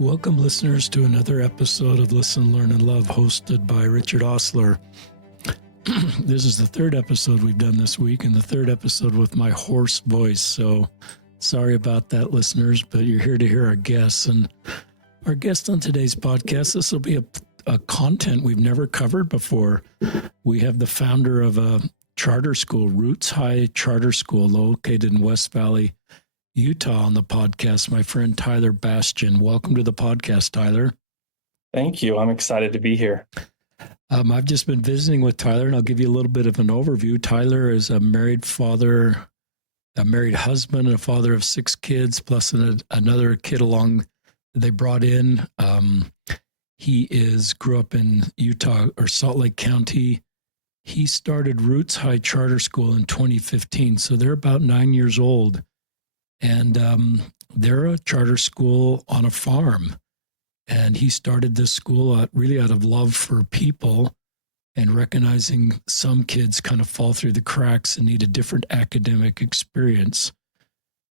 Welcome, listeners, to another episode of Listen, Learn, and Love, hosted by Richard Osler. This is the third episode we've done this week, and the third episode with my hoarse voice. So sorry about that, listeners, but you're here to hear our guests. And our guest on today's podcast, this will be a content we've never covered before. We have the founder of a charter school, Roots High Charter School, located in West Valley, Utah, on the podcast, my friend Tyler Bastian. Welcome to the podcast, Tyler. Thank you. I'm excited to be here. I've just been visiting with Tyler, and I'll give you a little bit of an overview. Tyler is a married father, a married husband, and a father of 6 kids, plus another kid along they brought in. He grew up in Utah or Salt Lake County. He started Roots High Charter School in 2015, so they're about 9 years old. And they're a charter school on a farm. And he started this school really out of love for people and recognizing some kids kind of fall through the cracks and need a different academic experience.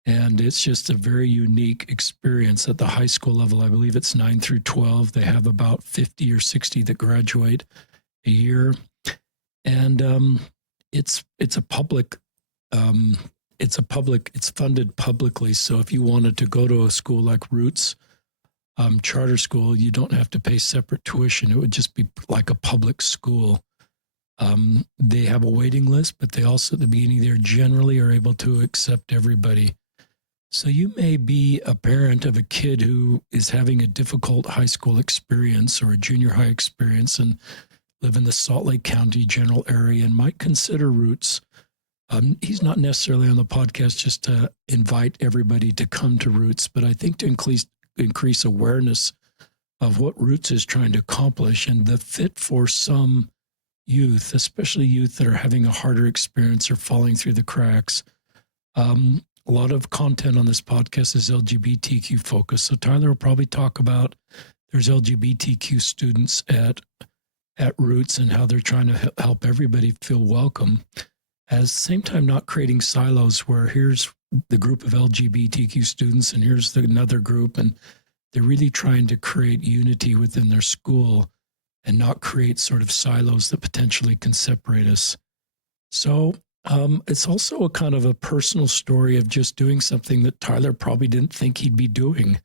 And it's just a very unique experience at the high school level. I believe it's 9 through 12. They have about 50 or 60 that graduate a year. And it's funded publicly. So if you wanted to go to a school like Roots Charter School, you don't have to pay separate tuition. It would just be like a public school. They have a waiting list, but they also, at the beginning, they generally are able to accept everybody. So you may be a parent of a kid who is having a difficult high school experience or a junior high experience and live in the Salt Lake County general area and might consider Roots. He's not necessarily on the podcast just to invite everybody to come to Roots, but I think to increase awareness of what Roots is trying to accomplish and the fit for some youth, especially youth that are having a harder experience or falling through the cracks. A lot of content on this podcast is LGBTQ focused. So Tyler will probably talk about there's LGBTQ students at Roots and how they're trying to help everybody feel welcome. At the same time, not creating silos where here's the group of LGBTQ students and here's another group, and they're really trying to create unity within their school and not create sort of silos that potentially can separate us. So it's also a kind of a personal story of just doing something that Tyler probably didn't think he'd be doing.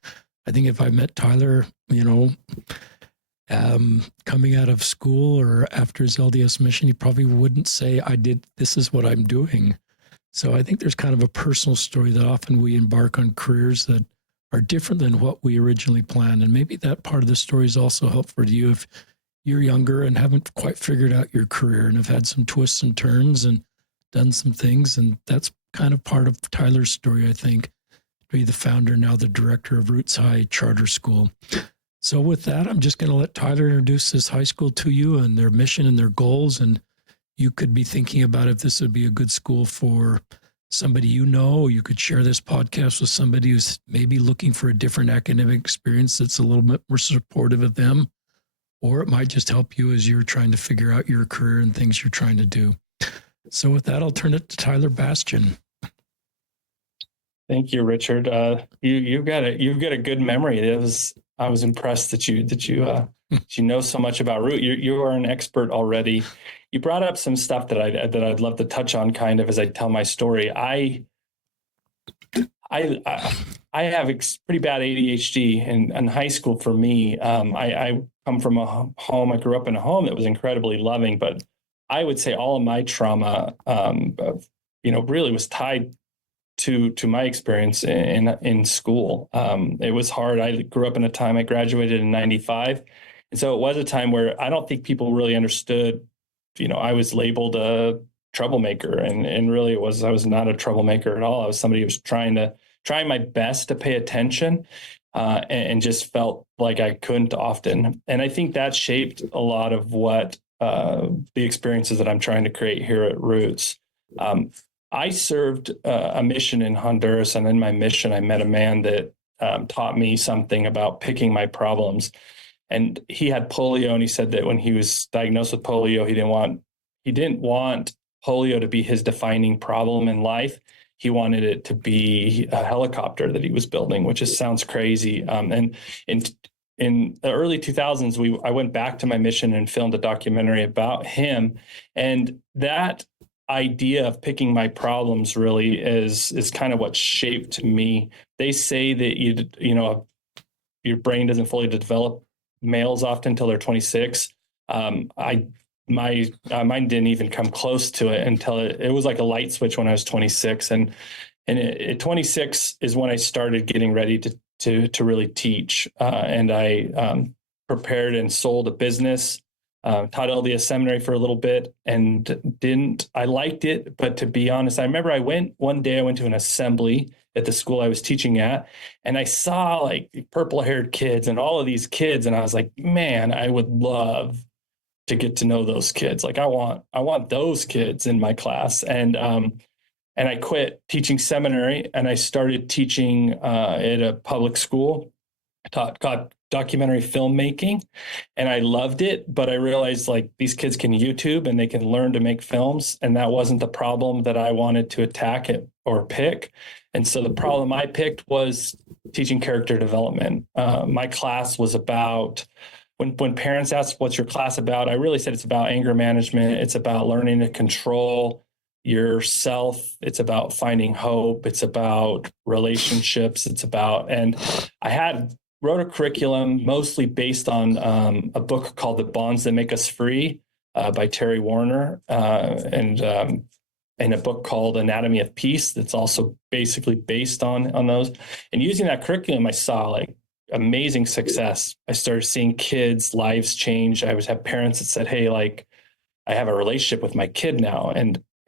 I think if I met Tyler, coming out of school or after his LDS mission, he probably wouldn't say, this is what I'm doing. So I think there's kind of a personal story that often we embark on careers that are different than what we originally planned. And maybe that part of the story is also helpful to you if you're younger and haven't quite figured out your career and have had some twists and turns and done some things. And that's kind of part of Tyler's story, I think, to be the founder, now the director of Roots High Charter School. So with that, I'm just going to let Tyler introduce this high school to you and their mission and their goals. And you could be thinking about if this would be a good school for somebody you know, or you could share this podcast with somebody who's maybe looking for a different academic experience that's a little bit more supportive of them. Or it might just help you as you're trying to figure out your career and things you're trying to do. So with that, I'll turn it to Tyler Bastian. Thank you, Richard. You've got a good memory. I was impressed that you know so much about Root. You are an expert already. You brought up some stuff that I'd love to touch on, kind of as I tell my story. I have pretty bad ADHD in high school. For me, I come from a home. I grew up in a home that was incredibly loving, but I would say all of my trauma, really was tied to my experience in school. It was hard. I grew up in a time, I graduated in 95. And so it was a time where I don't think people really understood, I was labeled a troublemaker, and really I was not a troublemaker at all. I was somebody who was trying my best to pay attention, and just felt like I couldn't often. And I think that shaped a lot of what the experiences that I'm trying to create here at Roots. I served a mission in Honduras, and in my mission, I met a man that taught me something about picking my problems. And he had polio, and he said that when he was diagnosed with polio, he didn't want polio to be his defining problem in life. he wanted it to be a helicopter that he was building, which just sounds crazy. And in the early 2000s, I went back to my mission and filmed a documentary about him. And that idea of picking my problems really is kind of what shaped me. They say that your brain doesn't fully develop, males often until they're 26. Mine didn't even come close to it until it was like a light switch when I was 26. And at 26 is when I started getting ready to really teach. And I prepared and sold a business, taught LDS seminary for a little bit, and I liked it. But to be honest, I remember one day I went to an assembly at the school I was teaching at, and I saw like purple-haired kids and all of these kids, and I was like, man, I would love to get to know those kids. Like I want those kids in my class. And I quit teaching seminary and I started teaching at a public school. I taught documentary filmmaking, and I loved it, but I realized like these kids can YouTube and they can learn to make films, and that wasn't the problem that I wanted to attack it or pick. And so the problem I picked was teaching character development. My class was about, when parents ask what's your class about, I really said it's about anger management. It's about learning to control yourself. It's about finding hope. It's about relationships. And I wrote a curriculum mostly based on a book called The Bonds That Make Us Free by Terry Warner, and a book called Anatomy of Peace that's also basically based on those. And using that curriculum, I saw like amazing success. I started seeing kids' lives change. I would have parents that said, hey, like I have a relationship with my kid now.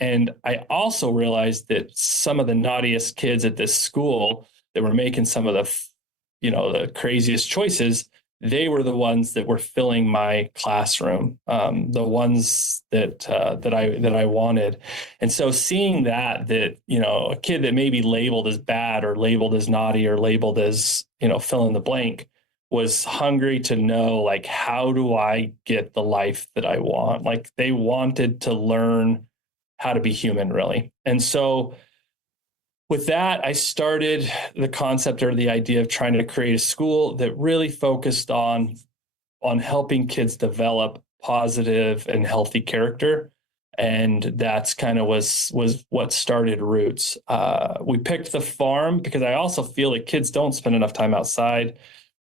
And I also realized that some of the naughtiest kids at this school that were making some of the craziest choices, they were the ones that were filling my classroom, the ones that I wanted. And so seeing that a kid that may be labeled as bad or labeled as naughty or labeled as, fill in the blank, was hungry to know, like, how do I get the life that I want? Like they wanted to learn how to be human, really. And so with that, I started the concept or the idea of trying to create a school that really focused on helping kids develop positive and healthy character. And that's kind of was what started Roots. We picked the farm because I also feel that kids don't spend enough time outside.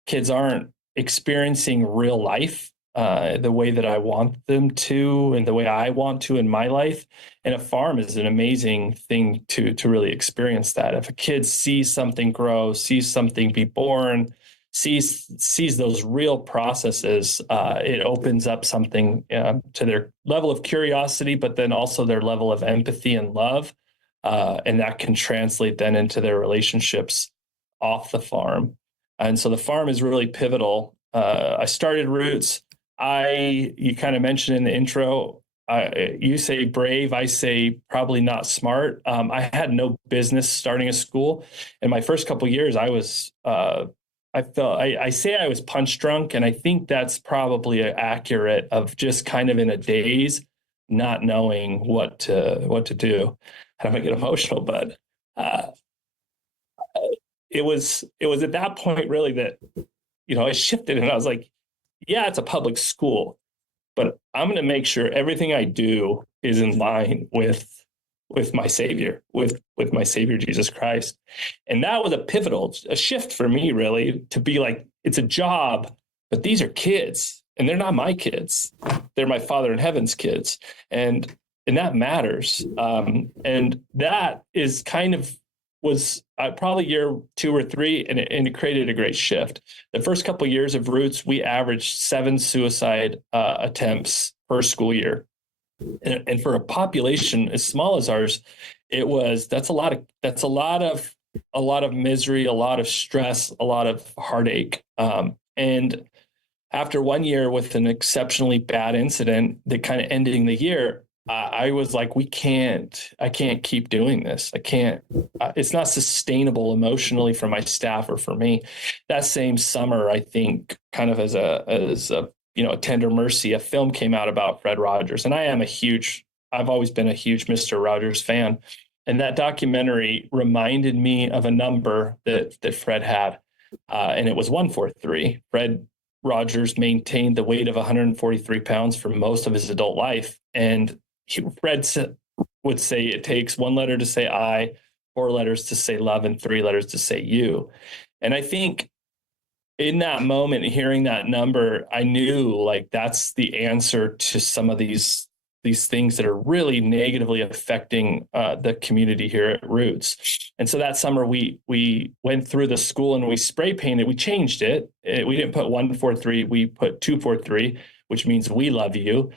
Kids aren't experiencing real life the way that I want them to and the way I want to in my life. And a farm is an amazing thing to really experience that. If a kid sees something grow, sees something be born, sees those real processes, it opens up something to their level of curiosity, but then also their level of empathy and love. And that can translate then into their relationships off the farm. And so the farm is really pivotal. I started Roots. You kind of mentioned in the intro, you say brave, I say probably not smart. I had no business starting a school. In my first couple of years, I say I was punch drunk, and I think that's probably accurate, of just kind of in a daze, not knowing what to do. I don't get emotional, but it was at that point really that I shifted, and I was like, yeah, it's a public school, but I'm going to make sure everything I do is in line with my Savior, with my Savior, Jesus Christ. And that was a shift for me, really, to be like, it's a job, but these are kids, and they're not my kids. They're my Father in Heaven's kids. And that matters. And that is was probably year 2 or 3, and it created a great shift. The first couple of years of Roots, we averaged 7 suicide attempts per school year, and for a population as small as ours, that's a lot of misery, a lot of stress, a lot of heartache. And after 1 year with an exceptionally bad incident that kind of ending the year, I was like, I can't keep doing this. I can't, it's not sustainable emotionally for my staff or for me. That same summer, I think, kind of as a tender mercy, a film came out about Fred Rogers. And I've always been a huge Mr. Rogers fan. And that documentary reminded me of a number that Fred had, and it was 143. Fred Rogers maintained the weight of 143 pounds for most of his adult life, and Fred would say it takes one letter to say I, four letters to say love, and three letters to say you. And I think in that moment, hearing that number, I knew like that's the answer to some of these things that are really negatively affecting the community here at Roots. And so that summer we went through the school and we spray painted. We changed it. We didn't put 143. We put 243, which means we love you.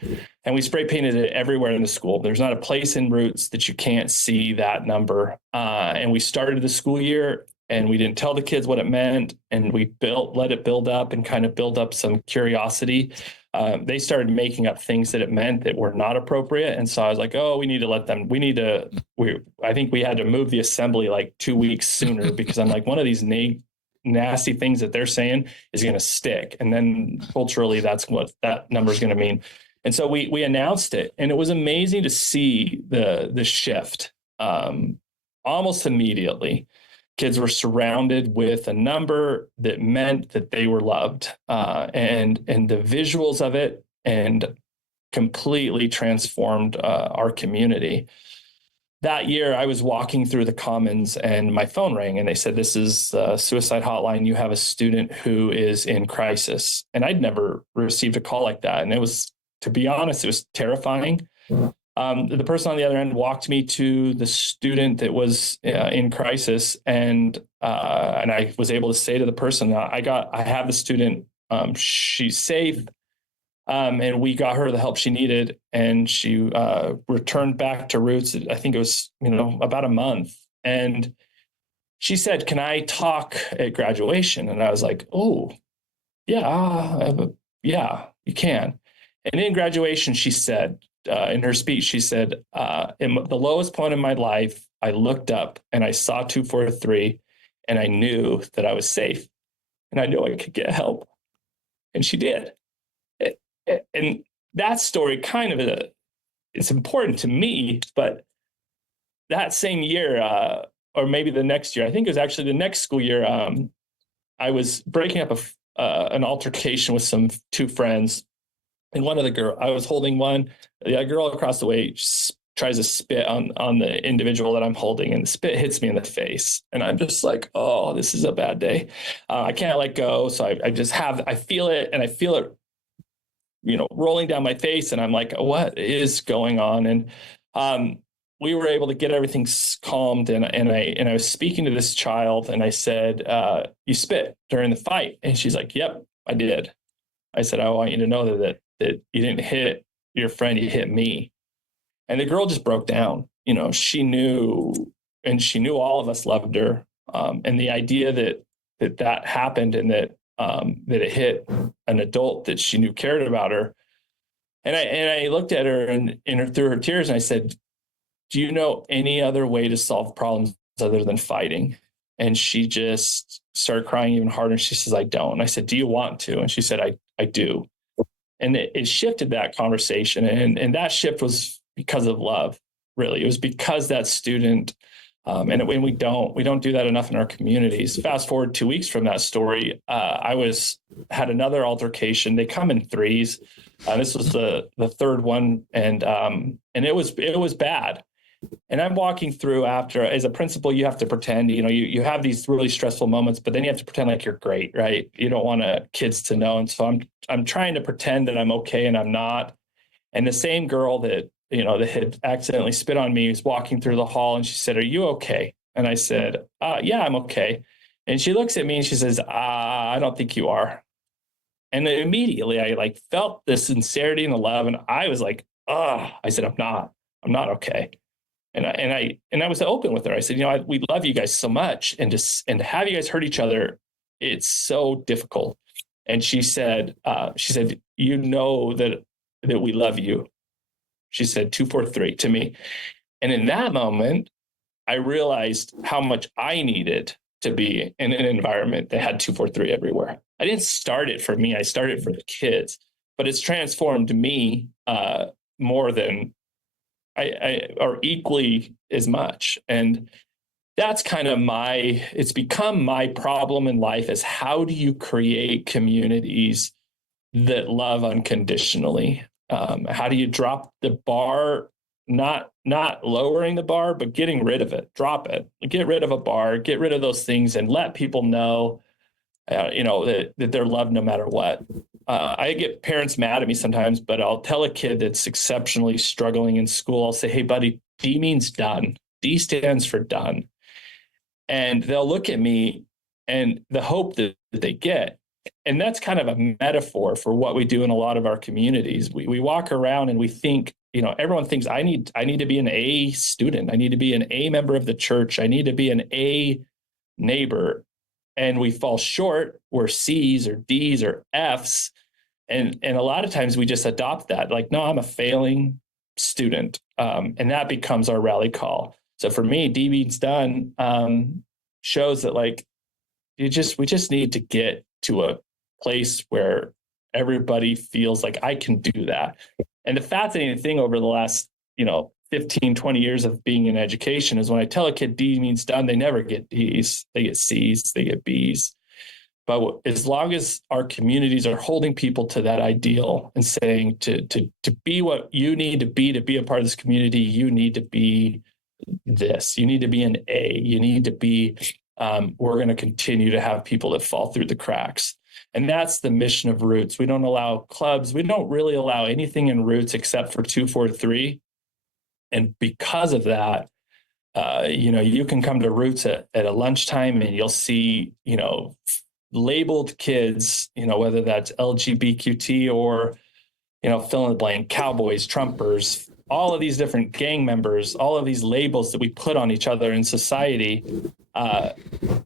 And we spray painted it everywhere in the school. There's not a place in Roots that you can't see that number. And we started the school year, and we didn't tell the kids what it meant, and we let it build up and kind of build up some curiosity. They started making up things that it meant that were not appropriate. And so I was like, oh, we need to let them, I think we had to move the assembly like 2 weeks sooner, because I'm like, one of these nasty things that they're saying is going to stick. And then culturally, that's what that number is going to mean. And so we announced it, and it was amazing to see the shift almost immediately. Kids were surrounded with a number that meant that they were loved, and the visuals of it and completely transformed our community. That year, I was walking through the Commons and my phone rang, and they said, "This is a suicide hotline. You have a student who is in crisis." And I'd never received a call like that. And it was, to be honest, it was terrifying. The person on the other end walked me to the student that was in crisis, and I was able to say to the person, I have the student. She's safe, and we got her the help she needed, and she returned back to Roots. I think it was about a month, and she said, "Can I talk at graduation?" And I was like, "Oh, yeah, you can." And in graduation, she said, in her speech, she said, "In the lowest point in my life, I looked up and I saw 243, and I knew that I was safe, and I knew I could get help." And she did. And that story kind of it's important to me. But that same year, or maybe the next year, I think it was actually the next school year, I was breaking up an altercation with two friends. And one of the girl, I was holding one, the girl across the way tries to spit on the individual that I'm holding, and the spit hits me in the face. And I'm just like, oh, this is a bad day. I can't let go. So I feel it, and I feel it, rolling down my face. And I'm like, what is going on? And we were able to get everything calmed. And I was speaking to this child, and I said, "You spit during the fight?" And she's like, "Yep, I did." I said, "I want you to know that you didn't hit your friend, you hit me." And the girl just broke down. She knew, and she knew all of us loved her. And the idea that happened, and that it hit an adult that she knew cared about her. And I looked at her and through her tears, and I said, "Do you know any other way to solve problems other than fighting?" And she just started crying even harder. She says, "I don't." I said, "Do you want to?" And she said, I do. And it shifted that conversation. And that shift was because of love, really. It was because that student, and when we don't do that enough in our communities. Fast forward 2 weeks from that story, I had another altercation. They come in threes. This was the third one. And it was bad. And I'm walking through after, as a principal, you have to pretend, you have these really stressful moments, but then you have to pretend like you're great, right? You don't want kids to know. And so I'm trying to pretend that I'm okay, and I'm not. And the same girl that had accidentally spit on me was walking through the hall, and she said, "Are you okay?" And I said, "Yeah, I'm okay." And she looks at me and she says, "I don't think you are." And immediately I felt the sincerity and the love. And I was like, I said, I'm not okay. And I was open with her. I said, we love you guys so much, and to have you guys hurt each other, it's so difficult. And she said, "You know that we love you." She said 243 to me. And in that moment, I realized how much I needed to be in an environment that had 243 everywhere. I didn't start it for me. I started it for the kids, but it's transformed me more than are equally as much. And that's kind of it's become my problem in life, is how do you create communities that love unconditionally? How do you drop the bar, not lowering the bar, but getting rid of it, drop it, get rid of a bar, get rid of those things, and let people know, that they're loved no matter what. I get parents mad at me sometimes, but I'll tell a kid that's exceptionally struggling in school, I'll say, hey, buddy, D means done. D stands for done. And they'll look at me, and the hope that they get. And that's kind of a metaphor for what we do in a lot of our communities. We walk around and we think, everyone thinks I need to be an A student. I need to be an A member of the church. I need to be an A neighbor. And we fall short. We're C's or D's or F's. And a lot of times we just adopt that, like, no, I'm a failing student. And that becomes our rally call. So for me, D means done shows that, like, we just need to get to a place where everybody feels like I can do that. And the fascinating thing over the last, 15, 20 years of being in education is when I tell a kid D means done, they never get D's, they get C's, they get B's. But as long as our communities are holding people to that ideal and saying to be what you need to be a part of this community, you need to be this, you need to be an A, you need to be, we're going to continue to have people that fall through the cracks. And that's the mission of Roots. We don't allow clubs. We don't really allow anything in Roots except for 243. And because of that, you can come to Roots at a lunchtime and you'll see, labeled kids, whether that's LGBTQ or, fill in the blank, cowboys, Trumpers, all of these different gang members, all of these labels that we put on each other in society.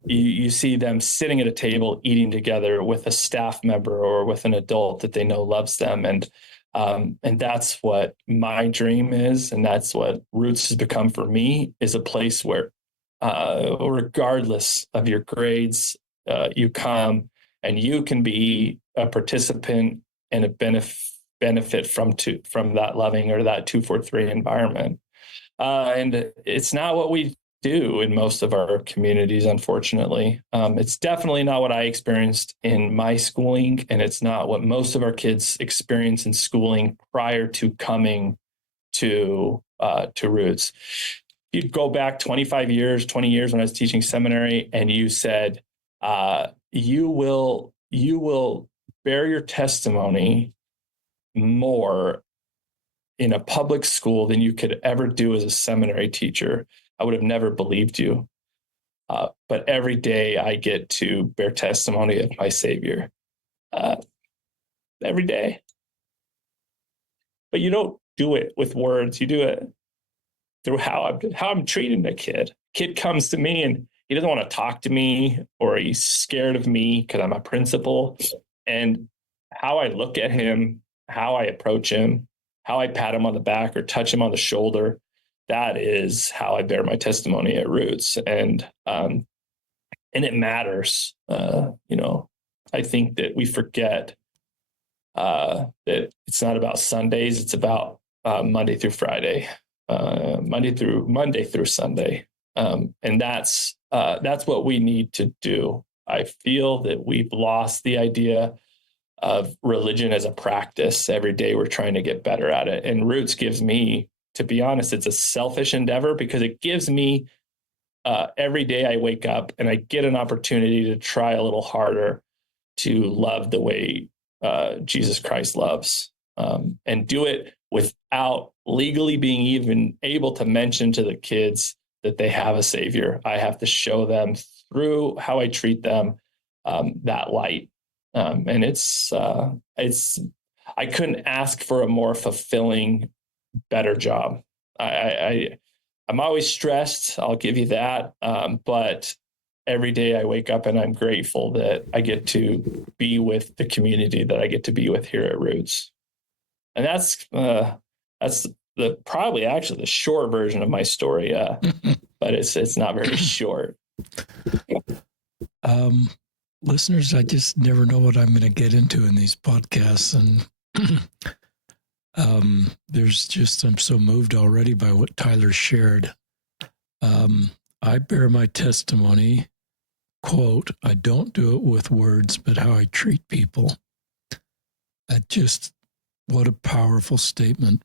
You see them sitting at a table eating together with a staff member or with an adult that they know loves them. And that's what my dream is. And that's what Roots has become for me, is a place where, regardless of your grades, you come and you can be a participant and a benefit from that loving or that 243 environment. And it's not what we do in most of our communities, unfortunately. It's definitely not what I experienced in my schooling, and it's not what most of our kids experience in schooling prior to coming to Roots. You'd go back 25 years, 20 years when I was teaching seminary, and you said, you will bear your testimony more in a public school than you could ever do as a seminary teacher. I would have never believed you. But every day I get to bear testimony of my Savior. Every day. But you don't do it with words. You do it through how I'm treating the kid. Kid comes to me and he doesn't want to talk to me, or he's scared of me because I'm a principal. And how I look at him, how I approach him, how I pat him on the back or touch him on the shoulder, that is how I bear my testimony at Roots. And it matters. I think that we forget that it's not about Sundays. It's about Monday through Friday, Monday through Sunday. And that's what we need to do. I feel that we've lost the idea of religion as a practice. Every day we're trying to get better at it. And Roots gives me, to be honest, it's a selfish endeavor because it gives me every day I wake up and I get an opportunity to try a little harder to love the way Jesus Christ loves, and do it without legally being even able to mention to the kids that they have a Savior. I have to show them through how I treat them that light. And it's I couldn't ask for a more fulfilling, better job. I'm always stressed. I'll give you that. But every day I wake up and I'm grateful that I get to be with the community that I get to be with here at Roots. And that's probably actually the short version of my story. But it's not very short. Listeners, I just never know what I'm going to get into in these podcasts. And There's just, I'm so moved already by what Tyler shared. I bear my testimony, quote, I don't do it with words, but how I treat people. What a powerful statement.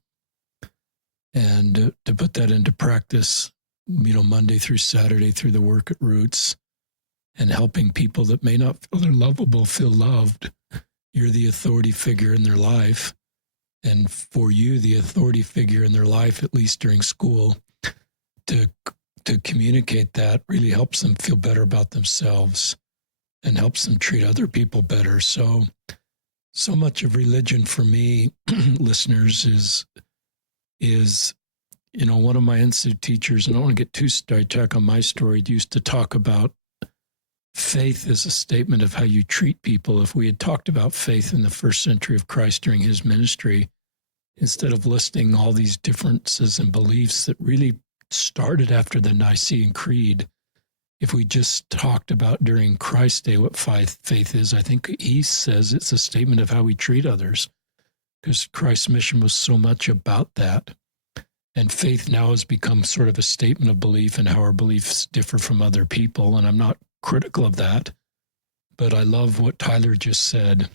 And to put that into practice, Monday through Saturday through the work at Roots and helping people that may not feel they're lovable feel loved. You're the authority figure in their life. And for you, the authority figure in their life, at least during school, to communicate that really helps them feel better about themselves and helps them treat other people better. So much of religion for me, listeners, is one of my institute teachers, and I don't want to get too sidetracked on my story, used to talk about faith as a statement of how you treat people. If we had talked about faith in the first century of Christ during his ministry, instead of listing all these differences and beliefs that really started after the Nicene Creed, if we just talked about during Christ's day what faith is, I think he says it's a statement of how we treat others, because Christ's mission was so much about that. And faith now has become sort of a statement of belief and how our beliefs differ from other people. And I'm not critical of that, but I love what Tyler just said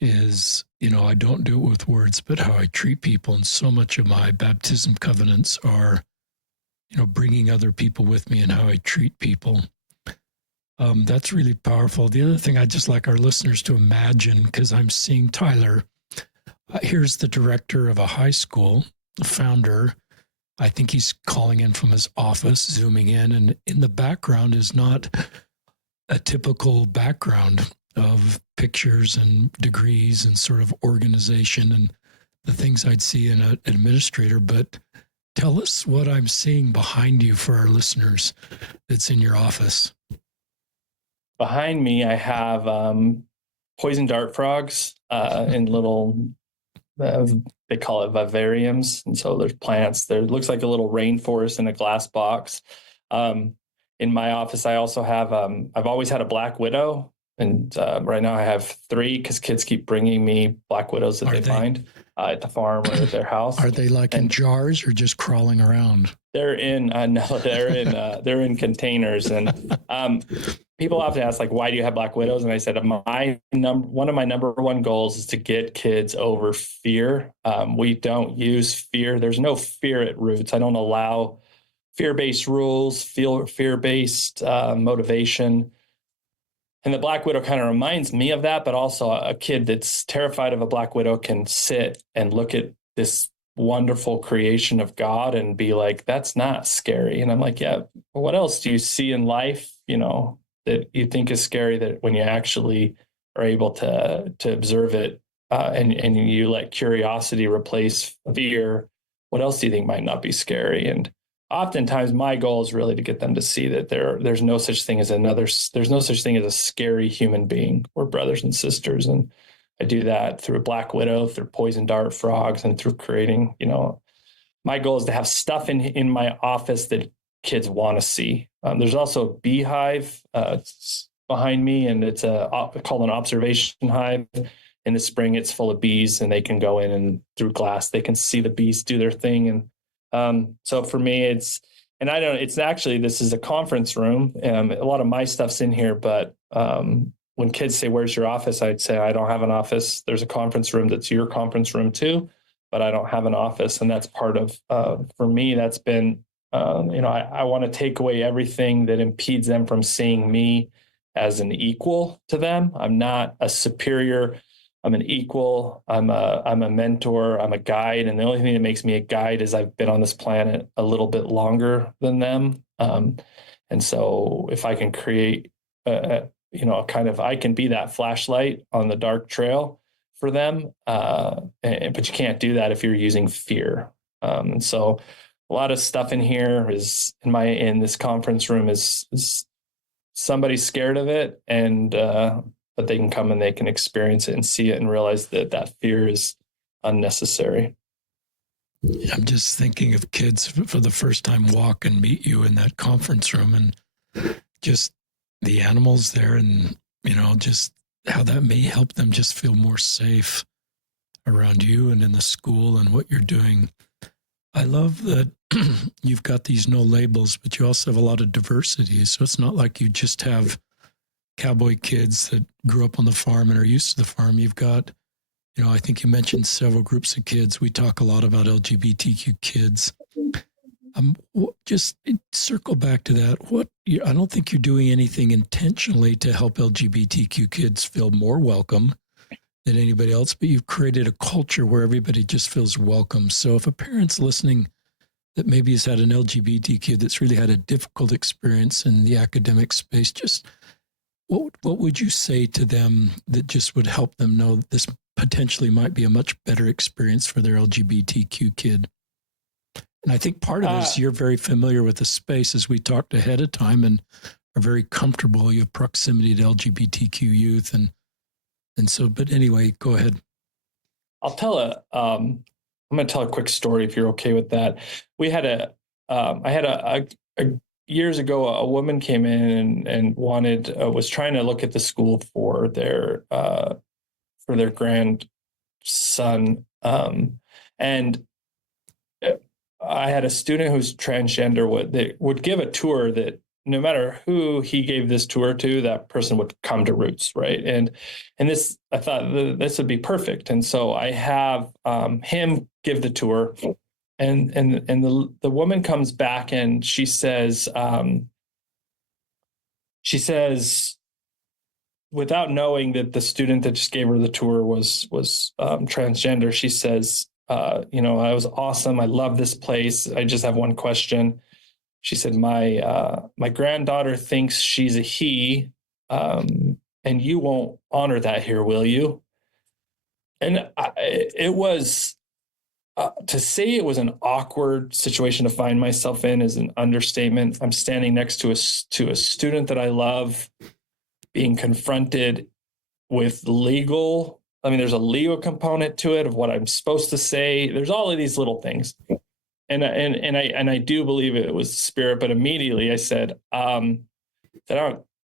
is, I don't do it with words, but how I treat people. And so much of my baptism covenants are, bringing other people with me and how I treat people. That's really powerful. The other thing I'd just like our listeners to imagine, because I'm seeing Tyler, here's the director of a high school, the founder. I think he's calling in from his office, zooming in, and in the background is not a typical background of pictures and degrees and sort of organization and the things I'd see in an administrator. But tell us what I'm seeing behind you for our listeners that's in your office. Behind me, I have poison dart frogs in little, they call it vivariums. And so there's plants. There looks like a little rainforest in a glass box. In my office, I also have, I've always had a black widow. And right now I have 3 because kids keep bringing me black widows that they find at the farm or at their house. Are they like in jars or just crawling around? They're in, no, they're in containers. And people often ask, like, why do you have black widows? And I said, one of my number one goals is to get kids over fear. We don't use fear. There's no fear at Roots. I don't allow fear-based rules, fear-based motivation. And the black widow kind of reminds me of that, but also a kid that's terrified of a black widow can sit and look at this wonderful creation of God and be like, that's not scary. And I'm like, yeah, what else do you see in life, that you think is scary, that when you actually are able to observe it and you let curiosity replace fear, what else do you think might not be scary? And oftentimes my goal is really to get them to see that there's no such thing as there's no such thing as a scary human being. We're brothers and sisters. And I do that through a black widow, through poison dart frogs, and through creating, my goal is to have stuff in my office that kids want to see. There's also a beehive behind me, and it's called an observation hive. In the spring, it's full of bees, and they can go in and through glass, they can see the bees do their thing. And so for me, this is a conference room. A lot of my stuff's in here, but when kids say, where's your office? I'd say, I don't have an office. There's a conference room that's your conference room too, but I don't have an office. And that's part of, for me, that's been, I want to take away everything that impedes them from seeing me as an equal to them. I'm not a superior. I'm an equal. I'm a mentor. I'm a guide. And the only thing that makes me a guide is I've been on this planet a little bit longer than them. And so if I can create, I can be that flashlight on the dark trail for them. But you can't do that if you're using fear. And so a lot of stuff in here is in this conference room is somebody's scared of it, and but they can come and they can experience it and see it and realize that fear is unnecessary. I'm just thinking of kids for the first time walk and meet you in that conference room, and just the animals there, and just how that may help them just feel more safe. around you and in the school and what you're doing. I love that you've got these no labels, but you also have a lot of diversity. So it's not like you just have cowboy kids that grew up on the farm and are used to the farm. You've got, I think you mentioned several groups of kids. We talk a lot about LGBTQ kids. Just circle back to that. I don't think you're doing anything intentionally to help LGBTQ kids feel more welcome than anybody else, but you've created a culture where everybody just feels welcome. So if a parent's listening that maybe has had an LGBT kid that's really had a difficult experience in the academic space, just what would you say to them that just would help them know that this potentially might be a much better experience for their LGBTQ kid? And I think part of it is you're very familiar with the space, as we talked ahead of time, and are very comfortable. You have proximity to LGBTQ youth, and so. But anyway, go ahead. I'm going to tell a quick story if you're okay with that. I had a years ago, a woman came in and was trying to look at the school for their grandson, and I had a student who's transgender would give a tour that no matter who he gave this tour to, that person would come to Roots, right? And this, I thought this would be perfect, and so I have him give the tour, and the woman comes back and she says, without knowing that the student that just gave her the tour was transgender, she says, I was awesome. I love this place. I just have one question. She said, my granddaughter thinks she's a he, and you won't honor that here, will you? And it was, to say it was an awkward situation to find myself in is an understatement. I'm standing next to a student that I love, being confronted with there's a legal component to it of what I'm supposed to say. There's all of these little things. And I do believe it was the spirit, but immediately I said, I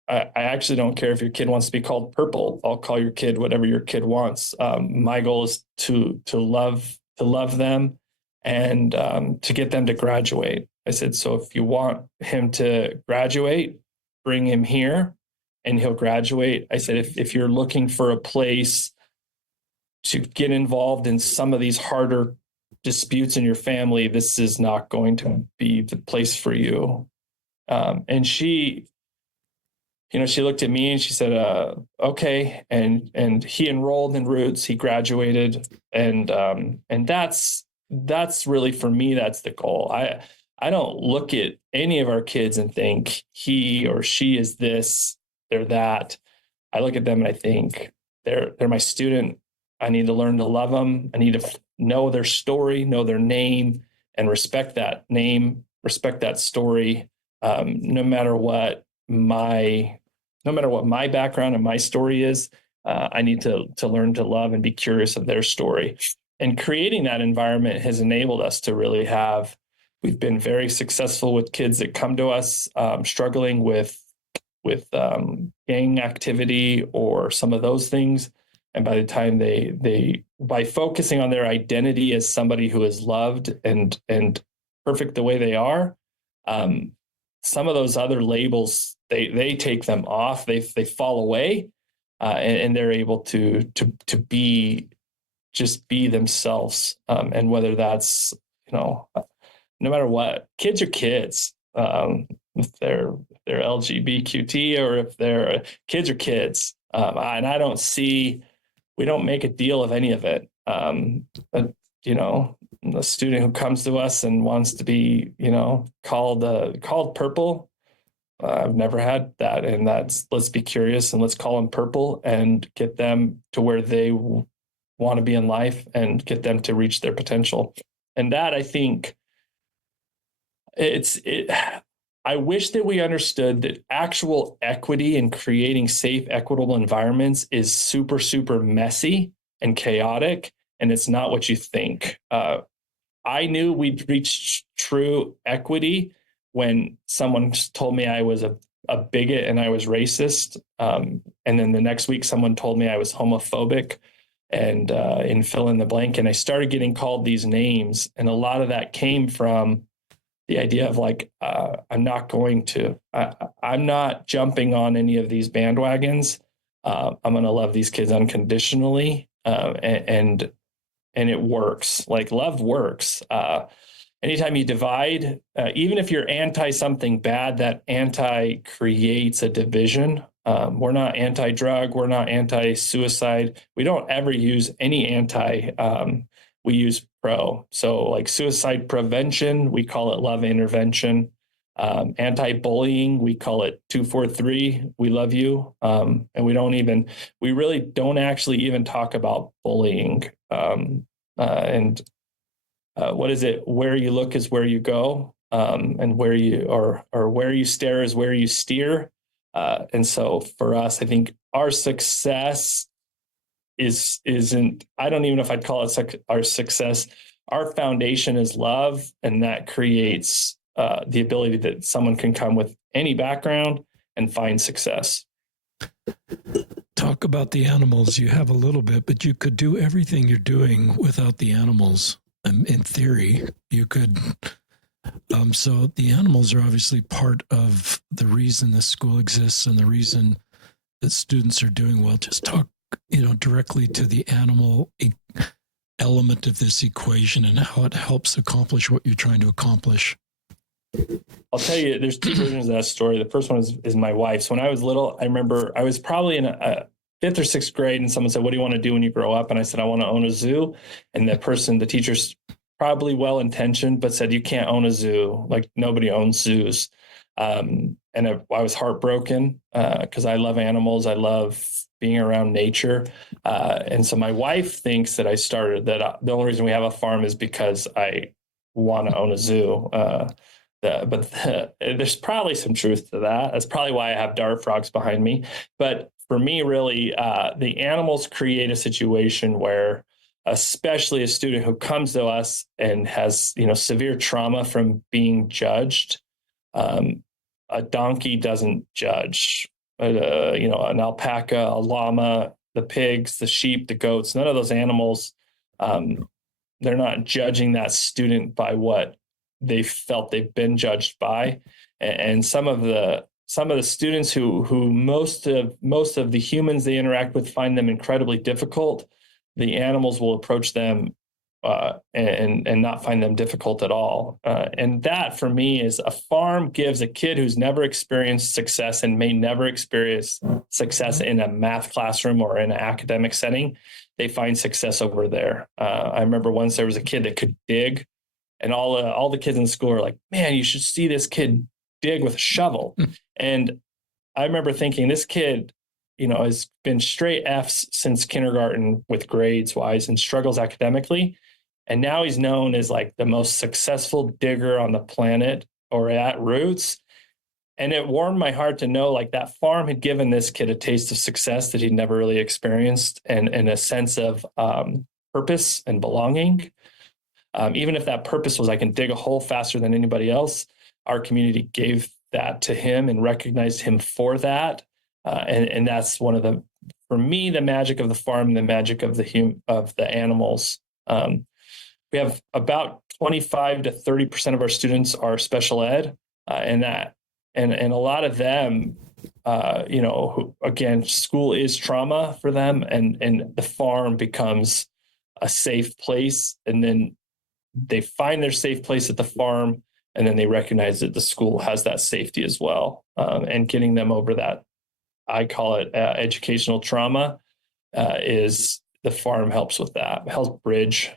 actually don't care if your kid wants to be called purple. I'll call your kid whatever your kid wants. My goal is to love them and to get them to graduate. I said, so if you want him to graduate, bring him here and he'll graduate. I said, if you're looking for a place to get involved in some of these harder disputes in your family, this is not going to be the place for you. And she looked at me and she said, okay. And he enrolled in Roots, he graduated. And that's really, for me, that's the goal. I don't look at any of our kids and think he or she is this, they're that. I look at them and I think they're my student. I need to learn to love them. I need to know their story, know their name, and respect that name, respect that story. No matter what my background and my story is, I need to learn to love and be curious of their story. And creating that environment has enabled us to really we've been very successful with kids that come to us struggling with gang activity or some of those things. And by the time by focusing on their identity as somebody who is loved and perfect the way they are, some of those other labels, they take them off, they fall away, and they're able to be themselves. And whether that's, no matter what, kids are kids. If they're LGBTQ or if they're kids are kids. And I don't see, we don't make a deal of any of it. The student who comes to us and wants to be, called purple, I've never had that. And let's be curious and let's call them purple and get them to where they want to be in life and get them to reach their potential. And that, I think, I wish that we understood that actual equity and creating safe, equitable environments is super, super messy and chaotic, and it's not what you think. I knew we'd reached true equity when someone told me I was a bigot and I was racist. And then the next week, someone told me I was homophobic. and in fill in the blank. And I started getting called these names. And a lot of that came from the idea of like, I'm not jumping on any of these bandwagons. I'm going to love these kids unconditionally. And it works. Like love works. Anytime you divide, even if you're anti something bad, that anti creates a division. We're not anti-drug. We're not anti-suicide. We don't ever use any anti. We use pro. So like suicide prevention, we call it love intervention. Anti-bullying, we call it 243. We love you. And we really don't actually even talk about bullying. What is it? Where you look is where you go. And where you stare is where you steer. And so for us, I think our success isn't, I don't even know if I'd call it our success. Our foundation is love, and that creates the ability that someone can come with any background and find success. Talk about the animals. You have a little bit, but you could do everything you're doing without the animals. In theory, you could. So the animals are obviously part of the reason this school exists and the reason that students are doing well. Just talk, directly to the animal element of this equation and how it helps accomplish what you're trying to accomplish. I'll tell you, there's two versions of that story. The first one is my wife's. When I was little, I remember I was probably in a fifth or sixth grade, and someone said, "What do you want to do when you grow up?" And I said, "I want to own a zoo." And the teacher's probably well-intentioned, but said, "You can't own a zoo. Like nobody owns zoos." And I was heartbroken because I love animals. I love being around nature. And so my wife thinks that the only reason we have a farm is because I want to own a zoo. There's probably some truth to that. That's probably why I have dart frogs behind me. But for me, really, the animals create a situation where, especially a student who comes to us and has, severe trauma from being judged, a donkey doesn't judge. An alpaca, a llama, the pigs, the sheep, the goats, none of those animals, they're not judging that student by what they felt they've been judged by. And some of the students who most of the humans they interact with find them incredibly difficult, the animals will approach them and not find them difficult at all. And that for me is a farm gives a kid who's never experienced success and may never experience success in a math classroom or in an academic setting. They find success over there. I remember once there was a kid that could dig, and all the kids in school are like, "Man, you should see this kid dig with a shovel." And I remember thinking, this kid, has been straight F's since kindergarten with grades wise and struggles academically. And now he's known as like the most successful digger on the planet or at Roots. And it warmed my heart to know like that farm had given this kid a taste of success that he'd never really experienced and a sense of purpose and belonging. Even if that purpose was I can dig a hole faster than anybody else, our community gave that to him and recognized him for that. And that's for me, the magic of the farm, the magic of the animals. We have about 25 to 30% of our students are special ed, and a lot of them, again, school is trauma for them, and the farm becomes a safe place, and then they find their safe place at the farm, and then they recognize that the school has that safety as well, and getting them over that. I call it educational trauma. Is the farm helps with that, helps bridge.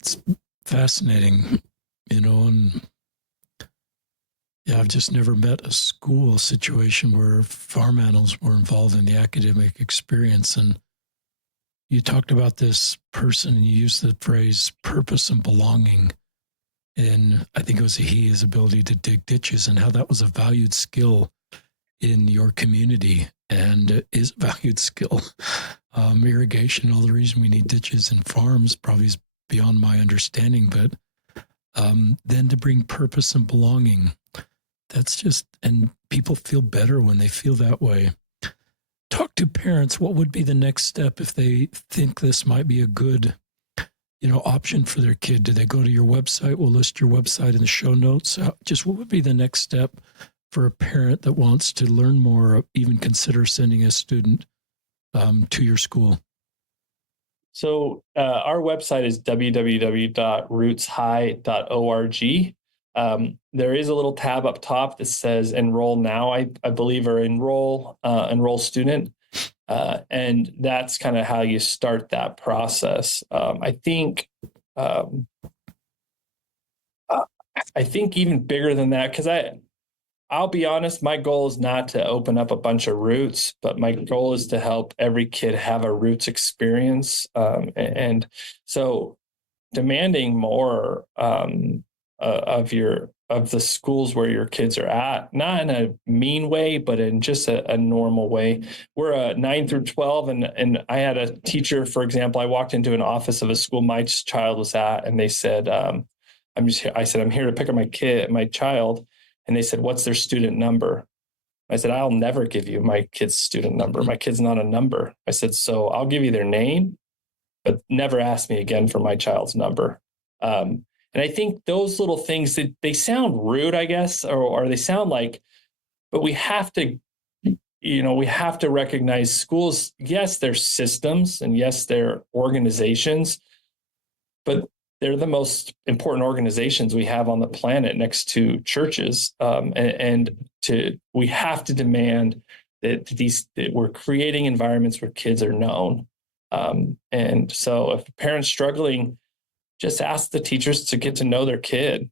It's fascinating, and I've just never met a school situation where farm animals were involved in the academic experience. And you talked about this person and you used the phrase purpose and belonging. And I think it was his ability to dig ditches and how that was a valued skill in your community and is a valued skill. Irrigation, all the reason we need ditches and farms probably is beyond my understanding, but then to bring purpose and belonging, and people feel better when they feel that way. Talk talk to parents. What would be the next step if they think this might be a good, option for their kid? Do they go to your website? We'll list your website in the show notes. Just what would be the next step for a parent that wants to learn more, or even consider sending a student to your school? So our website is www.rootshigh.org. There is a little tab up top that says enroll now, I believe, or enroll student. And that's kind of how you start that process. I think even bigger than that, because I'll be honest, my goal is not to open up a bunch of Roots, but my goal is to help every kid have a Roots experience. And so demanding more of the schools where your kids are at, not in a mean way, but in just a normal way. We're a 9 through 12, and I had a teacher, for example, I walked into an office of a school my child was at, and they said, I said, I'm here to pick up my child. And they said, what's their student number? I said, I'll never give you my kid's student number. My kid's not a number. I said, so I'll give you their name, but never ask me again for my child's number. And I think those little things, they sound rude, I guess, or they sound like, but we have to recognize schools. Yes, they're systems, and yes, they're organizations, but they're the most important organizations we have on the planet next to churches. We have to demand that we're creating environments where kids are known. And so if a parent's struggling, just ask the teachers to get to know their kid.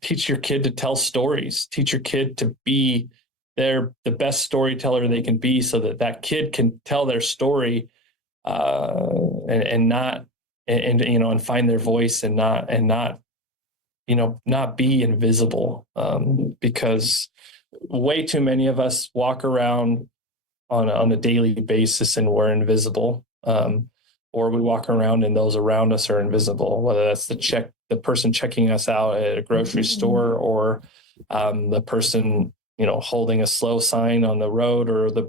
Teach your kid to tell stories, teach your kid to be the best storyteller they can be, so that kid can tell their story and find their voice and not be invisible, because way too many of us walk around on a daily basis and we're invisible, or we walk around and those around us are invisible, whether that's the person checking us out at a grocery store, or the person holding a slow sign on the road, or the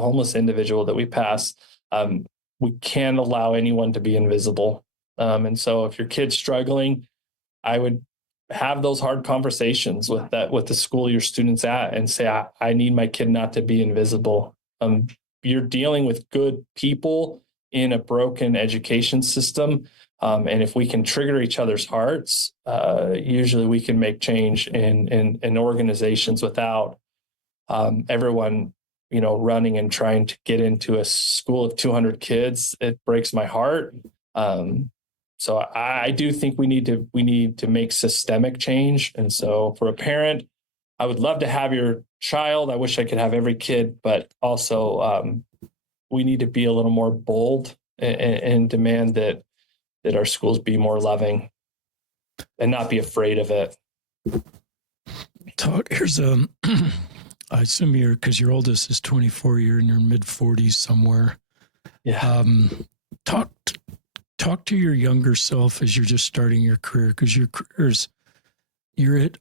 homeless individual that we pass. We can't allow anyone to be invisible. And so if your kid's struggling, I would have those hard conversations with the school your student's at, and say, I need my kid not to be invisible. You're dealing with good people in a broken education system. And if we can trigger each other's hearts, usually we can make change in organizations without everyone running and trying to get into a school of 200 kids. It breaks my heart. So I do think we need to make systemic change. And so for a parent, I would love to have your child. I wish I could have every kid, but also we need to be a little more bold and demand that our schools be more loving and not be afraid of it. Todd, here's I assume because your oldest is 24, you're in your mid 40s somewhere. Yeah. Talk to your younger self as you're just starting your career, because you're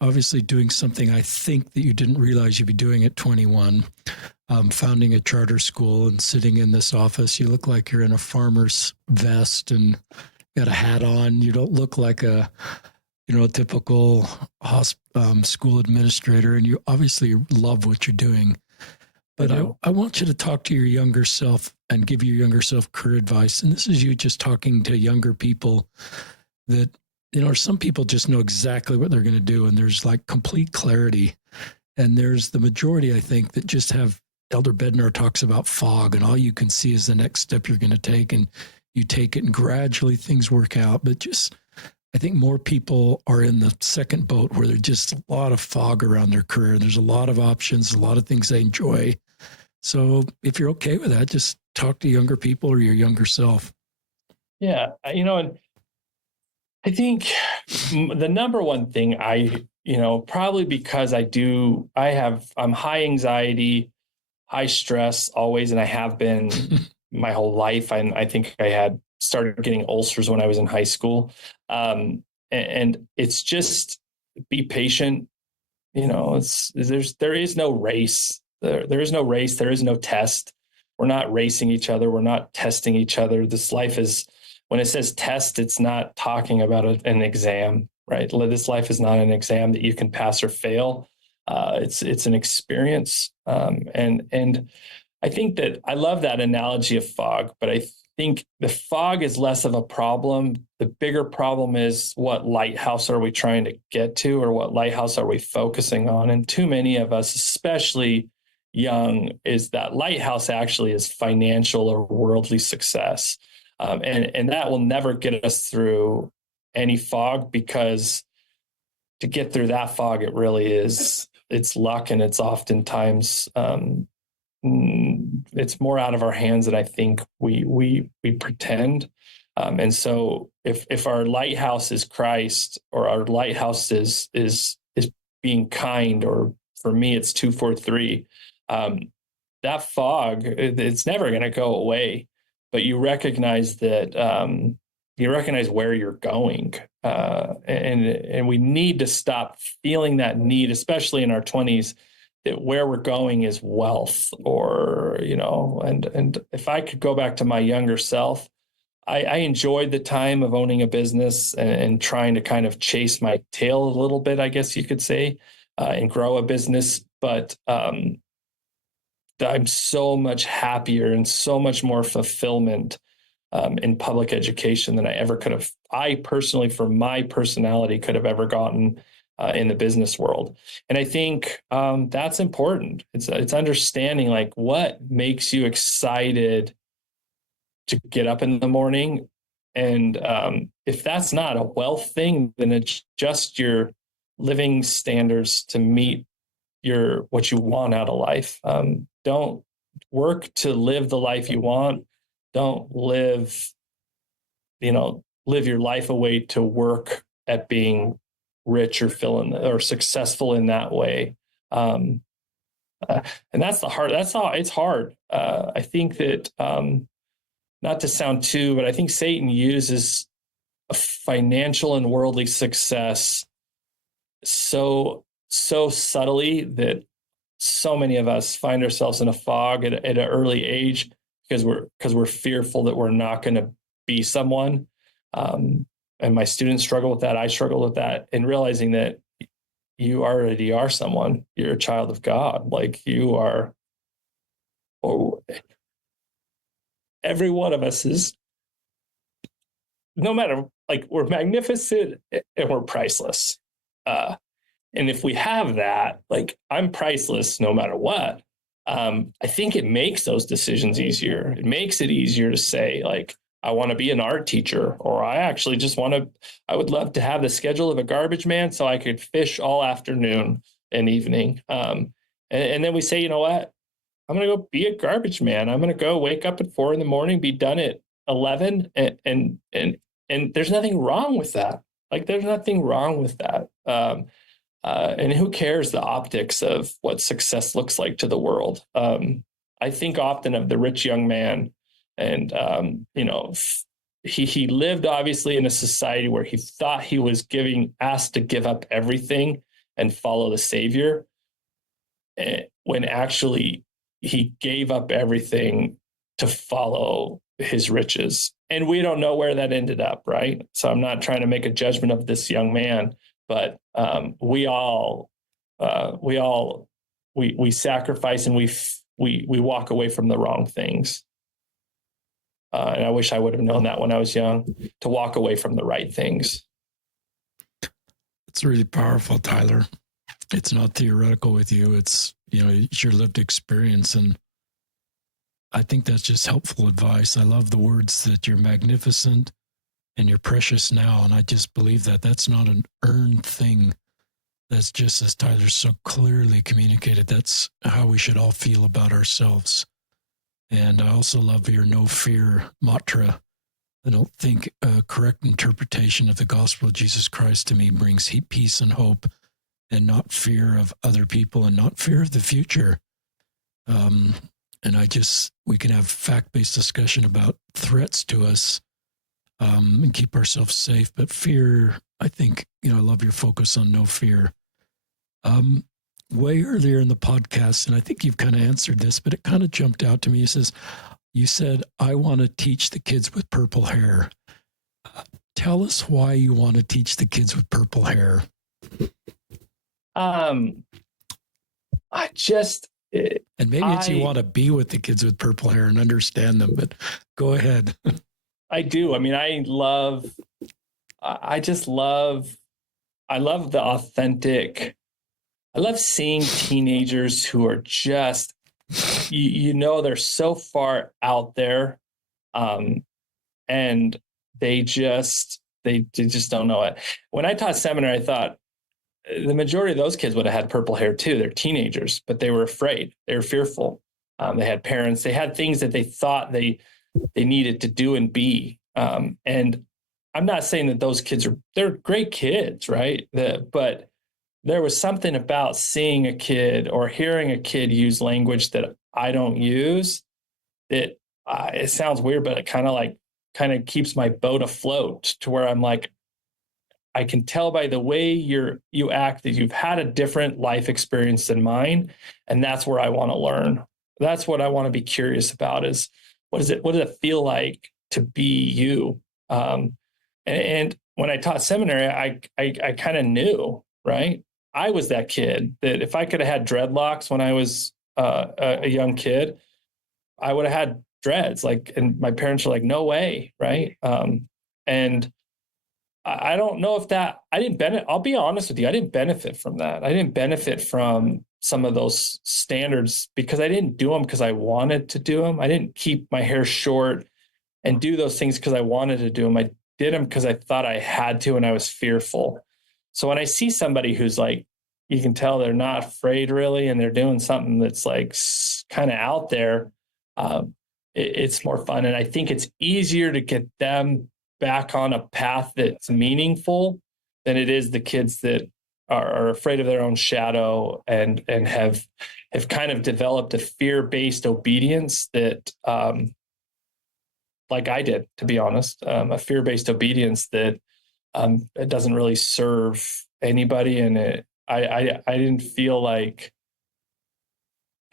obviously doing something I think that you didn't realize you'd be doing at 21, founding a charter school and sitting in this office. You look like you're in a farmer's vest and got a hat on. You don't look like a typical school administrator, and you obviously love what you're doing. But I want you to talk to your younger self and give your younger self career advice. And this is you just talking to younger people that, some people just know exactly what they're going to do, and there's like complete clarity. And there's the majority, I think, that just have, Elder Bednar talks about fog, and all you can see is the next step you're going to take, and you take it and gradually things work out. But I think more people are in the second boat, where there's just a lot of fog around their career. There's a lot of options, a lot of things they enjoy. So if you're okay with that, just talk to younger people or your younger self. Yeah. And I think the number one thing probably because I'm high anxiety, high stress always, and I have been my whole life. I think I had started getting ulcers when I was in high school. And it's just be patient. There is no race. There is no race. There is no test. We're not racing each other. We're not testing each other. This life is, when it says test, it's not talking about an exam, right? This life is not an exam that you can pass or fail. It's an experience. And I think that I love that analogy of fog, but I think the fog is less of a problem. The bigger problem is, what lighthouse are we trying to get to, or what lighthouse are we focusing on? And too many of us, especially young, is that lighthouse actually is financial or worldly success. And that will never get us through any fog, because to get through that fog, it really is, it's luck, and it's oftentimes it's more out of our hands than I think we pretend. And so if our lighthouse is Christ, or our lighthouse is being kind, or for me it's 243, that fog, it's never going to go away, but you recognize that you recognize where you're going, and we need to stop feeling that need, especially in our 20s, that where we're going is wealth, or and if I could go back to my younger self, I enjoyed the time of owning a business and trying to kind of chase my tail a little bit, I guess you could say, and grow a business. But I'm so much happier and so much more fulfillment in public education than I ever could have. I personally, for my personality, could have ever gotten in the business world. And I think that's important. It's understanding, like, what makes you excited to get up in the morning. And if that's not a wealth thing, then it's just your living standards to meet what you want out of life. Don't work to live the life you want. Don't live your life away to work at being rich or successful in that way. And that's it's hard. I think that, not to sound too, but I think Satan uses a financial and worldly success so subtly that so many of us find ourselves in a fog at an early age, because we're fearful that we're not going to be someone. And my students struggle with that. I struggle with that, and realizing that you already are someone. You're a child of God. Like, you are. Every one of us is, no matter, like, we're magnificent and we're priceless. And if we have that, like, I'm priceless no matter what, I think it makes those decisions easier. It makes it easier to say, like, I want to be an art teacher, or I actually just I would love to have the schedule of a garbage man so I could fish all afternoon and evening. And then we say, you know what? I'm going to go be a garbage man. I'm going to go wake up at 4 a.m, be done at 11. And there's nothing wrong with that. Like, there's nothing wrong with that. And who cares the optics of what success looks like to the world? I think often of the rich young man, and he lived obviously in a society where he thought he was asked to give up everything and follow the Savior, when actually he gave up everything to follow his riches. And we don't know where that ended up, right? So I'm not trying to make a judgment of this young man, but we sacrifice, and we walk away from the wrong things. And I wish I would have known that when I was young, to walk away from the right things. It's really powerful, Tyler. It's not theoretical with you. It's your lived experience, and I think that's just helpful advice. I love the words that you're magnificent and you're precious now, and I just believe that that's not an earned thing. That's just, as Tyler so clearly communicated, that's how we should all feel about ourselves. And I also love your no fear mantra. I don't think a correct interpretation of the gospel of Jesus Christ to me brings peace and hope, and not fear of other people, and not fear of the future. And we can have fact-based discussion about threats to us, and keep ourselves safe. But fear, I think, I love your focus on no fear. way earlier in the podcast, and I think you've kind of answered this, but it kind of jumped out to me. You said, I want to teach the kids with purple hair. Tell us why you want to teach the kids with purple hair. I just, and maybe it's you want to be with the kids with purple hair and understand them, but go ahead. I do. I mean, I love the authentic. I love seeing teenagers who are just, they're so far out there, and they just don't know it. When I taught seminary, I thought the majority of those kids would have had purple hair too. They're teenagers, but they were afraid. They were fearful. They had parents. They had things that they thought they needed to do and be. And I'm not saying that those kids they're great kids, right? But there was something about seeing a kid or hearing a kid use language that I don't use that it sounds weird, but it kind of keeps my boat afloat to where I'm like, I can tell by the way you act that you've had a different life experience than mine. And that's where I want to learn. That's what I want to be curious about is what does it feel like to be you? And when I taught seminary, I kind of knew, right? I was that kid that if I could have had dreadlocks when I was a young kid, I would have had dreads. And my parents were like, no way, right? And I don't know if I didn't benefit. I'll be honest with you. I didn't benefit from that. I didn't benefit from some of those standards because I didn't do them because I wanted to do them. I didn't keep my hair short and do those things because I wanted to do them. I did them because I thought I had to and I was fearful. So when I see somebody who's like, you can tell they're not afraid really, and they're doing something that's like kind of out there, it's more fun. And I think it's easier to get them back on a path that's meaningful than it is the kids that are afraid of their own shadow and have kind of developed a fear-based obedience that, like I did, to be honest, a fear-based obedience that it doesn't really serve anybody. And I didn't feel like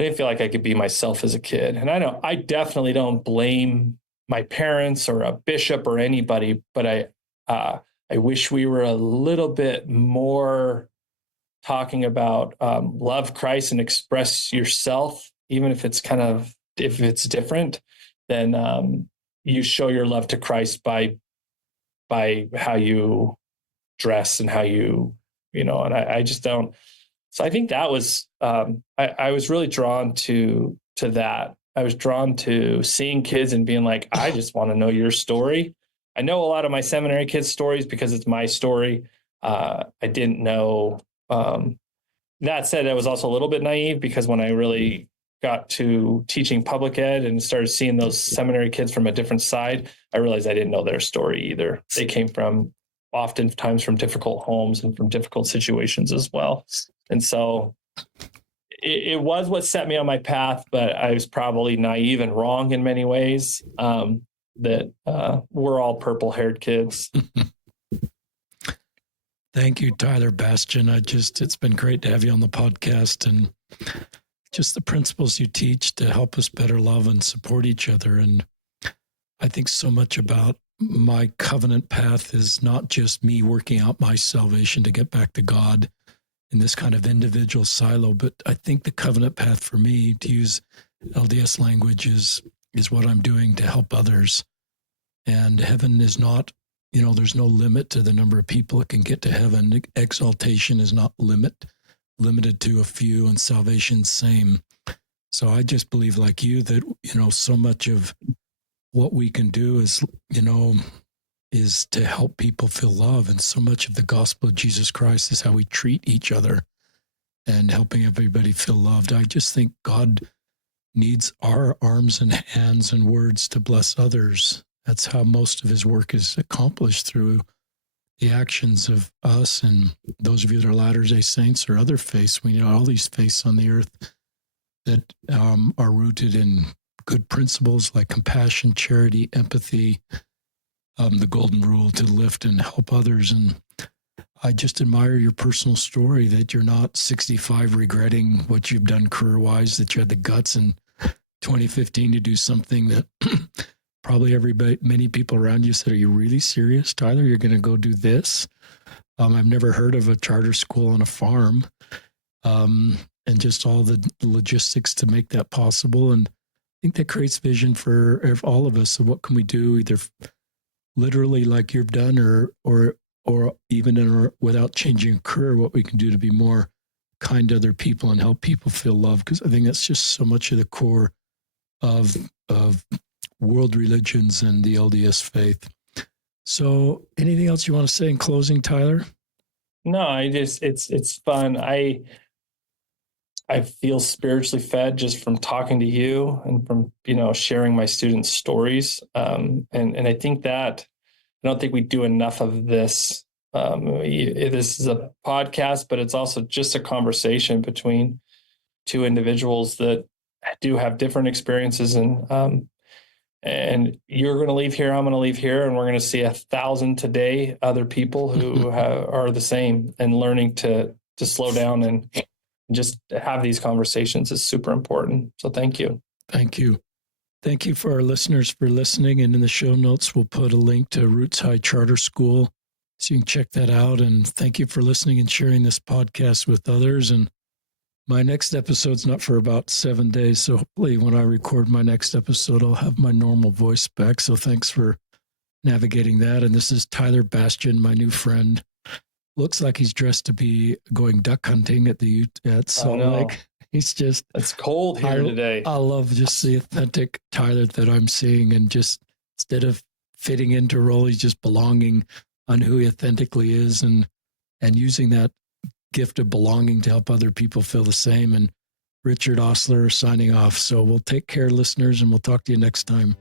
I could be myself as a kid. And I definitely don't blame my parents or a bishop or anybody, but I wish we were a little bit more talking about love Christ and express yourself, even if it's if it's different, then you show your love to Christ by how you dress and how and I just don't. So I think that was, I was really drawn to that. I was drawn to seeing kids and being like, I just want to know your story. I know a lot of my seminary kids' stories because it's my story. I didn't know. That said, I was also a little bit naive because when I really got to teaching public ed and started seeing those seminary kids from a different side, I realized I didn't know their story either. They came from oftentimes from difficult homes and from difficult situations as well. And so it was what set me on my path, but I was probably naive and wrong in many ways, that we're all purple-haired kids. Thank you, Tyler Bastian. It's been great to have you on the podcast and just the principles you teach to help us better love and support each other. And I think so much about my covenant path is not just me working out my salvation to get back to God in this kind of individual silo, but I think the covenant path for me, to use LDS language, is what I'm doing to help others. And heaven is not, there's no limit to the number of people that can get to heaven. Exaltation is not limited to a few, and salvation's same. So I just believe, like you, that, so much of what we can do is to help people feel love. And so much of the gospel of Jesus Christ is how we treat each other and helping everybody feel loved. I just think God needs our arms and hands and words to bless others. That's how most of his work is accomplished, through the actions of us and those of you that are Latter-day Saints or other faiths. We know all these faiths on the earth that are rooted in good principles like compassion, charity, empathy, the golden rule to lift and help others. And I just admire your personal story that you're not 65 regretting what you've done career wise, that you had the guts in 2015 to do something that probably many people around you said, "Are you really serious, Tyler? You're going to go do this?" I've never heard of a charter school on a farm, and just all the logistics to make that possible. And I think that creates vision for all of us. So what can we do, either literally like you've done, or even without changing a career, what we can do to be more kind to other people and help people feel loved. Because I think that's just so much of the core of world religions and the LDS faith. So anything else you want to say in closing, Tyler? No, it's fun. I feel spiritually fed just from talking to you and from, sharing my students' stories. And I think that I don't think we do enough of this. This is a podcast, but it's also just a conversation between two individuals that do have different experiences. And you're going to leave here, I'm going to leave here, and we're going to see 1,000 today, other people who are the same, and learning to slow down and just have these conversations is super important. So thank you. Thank you. Thank you for our listeners for listening. And in the show notes, we'll put a link to Roots High Charter School so you can check that out. And thank you for listening and sharing this podcast with others. And my next episode's not for about 7 days. So hopefully when I record my next episode, I'll have my normal voice back. So thanks for navigating that. And this is Tyler Bastian, my new friend. Looks like he's dressed to be going duck hunting at Salt Lake. He's just, it's cold here today. I love just the authentic Tyler that I'm seeing, and just instead of fitting into a role, he's just belonging on who he authentically is, and using that gift of belonging to help other people feel the same. And Richard Osler signing off. So we'll take care, listeners, and we'll talk to you next time.